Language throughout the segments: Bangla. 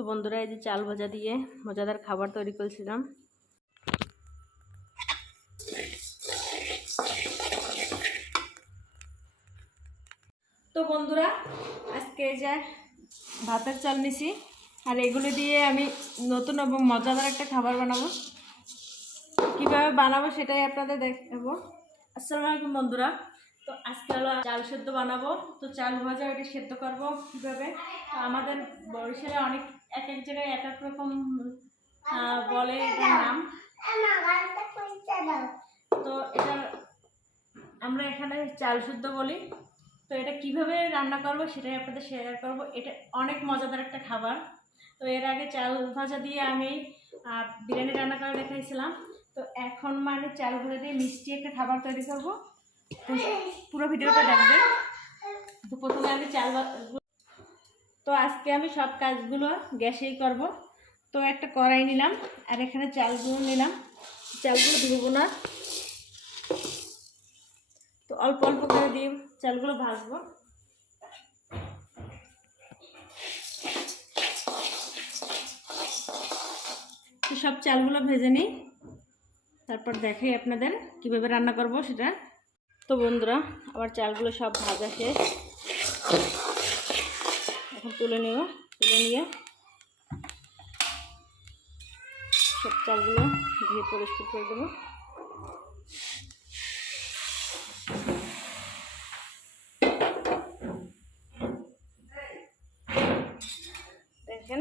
তো বন্ধুরা, এই যে চাল ভাজা দিয়ে মজাদার খাবার তৈরি করেছিলাম। তো বন্ধুরা, আজকে এই যে ভাতের চাল নিছি, আর এগুলো দিয়ে আমি নতুন এবং মজাদার একটা খাবার বানাবো। কীভাবে বানাবো সেটাই আপনাদের দেখাবো। আসসালামু আলাইকুম বন্ধুরা, তো আজকে হলো চাল সেদ্ধ বানাবো। তো চাল ভাজা ওইটা সেদ্ধ করব কীভাবে? তো আমাদের বরিশালে অনেক এক এক জায়গায় এক এক রকম বলে এটার নাম। তো এটা আমরা এখানে চাল শুদ্ধ বলি। তো এটা কীভাবে রান্না করব সেটাই আপনাদের শেয়ার করব। এটা অনেক মজাদার একটা খাবার। তো এর আগে চাল ভাজা দিয়ে আমি বিরিয়ানি রান্না করে দেখাইছিলাম। তো এখন মানে চাল ভাজা দিয়ে মিষ্টি একটা খাবার তৈরি করব। পুরো ভিডিওটা দেখবেন। তো প্রথমে আমি চাল তো আজকে আমি সব কাজগুলো গ্যাসেই করব। তো একটা কড়াই নিলাম, আর এখানে চালগুলো নিলাম। চালগুলো দিব না। তো অল্প অল্প করে দিয়ে চালগুলো ভাজবো। তো সব চালগুলো ভেজে নিই। তারপর দেখাই আপনাদের কীভাবে রান্না করব সেটা। তো বন্ধুরা আবার চালগুলো সব ভাজা শেষ। তুলে নেব তুলে নিয়ে সব চালগুলো ধুয়ে পরিষ্কার করে দেবো। দেখেন,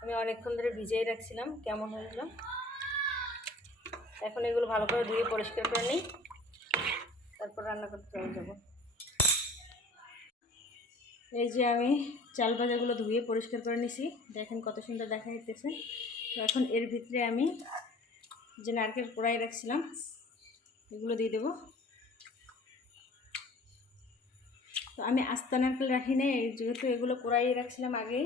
আমি অনেকক্ষণ ধরে ভিজিয়ে রাখছিলাম, কেমন হয়েছিল? এখন এগুলো ভালো করে ধুয়ে পরিষ্কার করে নিই, তারপর রান্না করতে চলে যাব। এই যে আমি চাল ভাজাগুলো ধুয়ে পরিষ্কার করে নিছি। দেখেন কত সুন্দর দেখা যাইতেছে। তো এখন এর ভিতরে আমি যে নারকেল পোড়াই রাখছিলাম, এগুলো দিয়ে দেবো। তো আমি আস্তা নারকেল রাখি নাই, যেহেতু এগুলো কোড়াই রাখছিলাম আগে,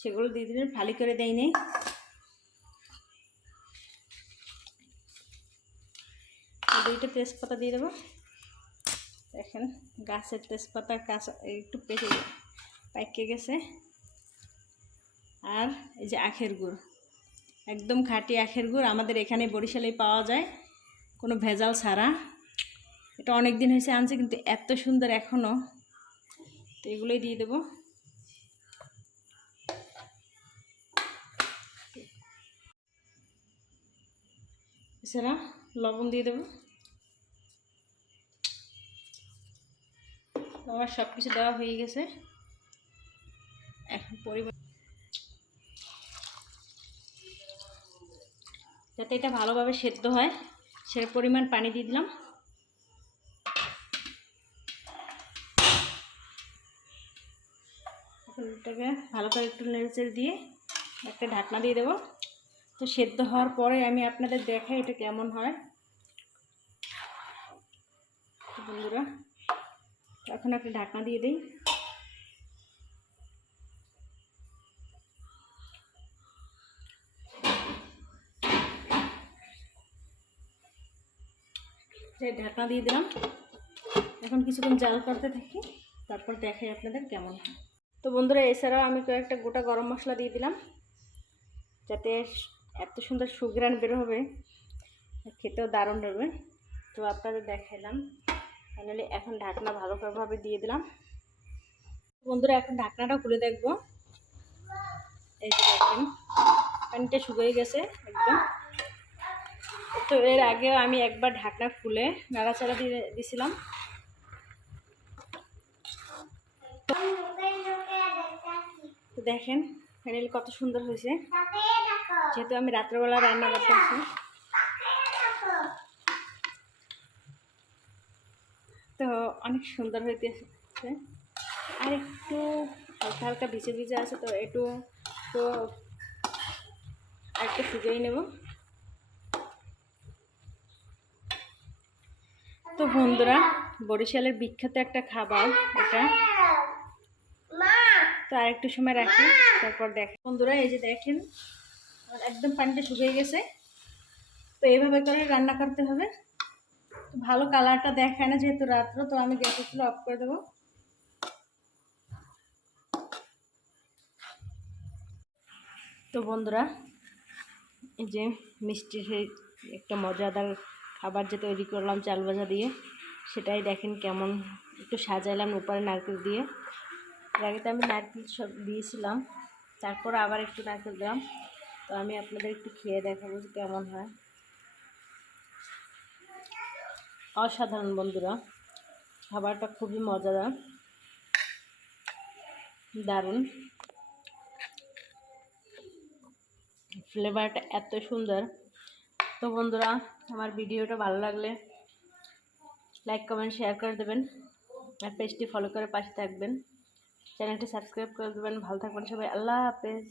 সেগুলো দিয়ে দিলেন, ফালি করে দেয় নেই। দুইটা তেজপাতা দিয়ে দেবো। দেখেন, গাছের তেজপাতার কাঁচা একটু পেকে পাইকে গেছে। আর এই যে আখের গুড়, একদম খাঁটি আখের গুড়, আমাদের এখানে বরিশালেই পাওয়া যায়, কোনো ভেজাল ছাড়া। এটা অনেক দিন হয়েছে আনছে, কিন্তু এত সুন্দর এখনও তো এগুলোই দিয়ে দেবো। এছাড়া লবণ দিয়ে দেবো। আমার সব কিছু দেওয়া হয়ে গেছে। এখন পরিমাণ যাতে এটা ভালোভাবে সেদ্ধ হয়, সে পরিমাণ পানি দিয়ে দিলাম। এটাকে ভালো করে একটু নেড়েচেড়ে দিয়ে একটা ঢাকনা দিয়ে দেবো। তো সেদ্ধ হওয়ার পরে আমি আপনাদের দেখাই এটা কেমন হয়। বন্ধুরা এখন একটা ঢাকনা দিয়ে দিই। ঢাকনা দিয়ে দিলাম। এখন কিছুক্ষণ জাল করতে থাকি, তারপর দেখাই আপনাদের কেমন হয়। তো বন্ধুরা, এছাড়াও আমি কয়েকটা গোটা গরম মশলা দিয়ে দিলাম, যাতে এত সুন্দর সুগ্রান বের হবে খেতেও দারুণ হবে। তো আপনাদের দেখাইলাম। ফাইনালি এখন ঢাকনা ভালো ভাবে দিয়ে দিলাম। বন্ধুরা, এখন ঢাকনাটা খুলে দেখব। এই যে দেখেন, পানিটা শুকিয়ে গেছে একদম। তো এর আগেও আমি একবার ঢাকনা খুলে নাড়াচাড়া দিয়ে দিছিলাম। দেখেন, ফাইনালি কত সুন্দর হয়েছে। যেহেতু আমি রাত্রেবেলা রান্না করতেছি তো অনেক সুন্দর হইতেছে আর একটু হালকা হালকা ভিজে ভিজে আছে, তো একটু তো আর একটু শুকিয়ে নেব। তো বন্ধুরা, বরিশালের বিখ্যাত একটা খাবার এটা। তো আর একটু সময় রাখি, তারপর দেখ। বন্ধুরা, এই যে দেখেন একদম পানিটা শুকিয়ে গেছে। তো এইভাবে করে রান্না করতে হবে। ভালো কালারটা দেখায় না যেহেতু রাত্র, তো আমি গ্যাসের চুলো অফ করে দেবো। তো বন্ধুরা, এই যে মিষ্টি সেই একটা মজাদার খাবার যে তৈরি করলাম চাল ভাজা দিয়ে, সেটাই দেখেন কেমন একটু সাজাইলাম উপরে নারকেল দিয়ে। আগে তো আমি নারকেল সব দিয়েছিলাম, তারপর আবার একটু নারকেল দিলাম। তো আমি আপনাদের একটু খেয়ে দেখাবো যে কেমন হয়। অসাধারণ বন্ধুরা। খাবারটা খুবই মজাদার। দারুণ। ফ্লেভারটা এত সুন্দর। তো বন্ধুরা, আমার ভিডিওটা ভালো লাগলে লাইক কমেন্ট শেয়ার করে দেবেন। আর পেজটি ফলো করে পাশে থাকবেন। চ্যানেলটি সাবস্ক্রাইব করে দেবেন। ভালো থাকবেন সবাই। আল্লাহ হাফেজ।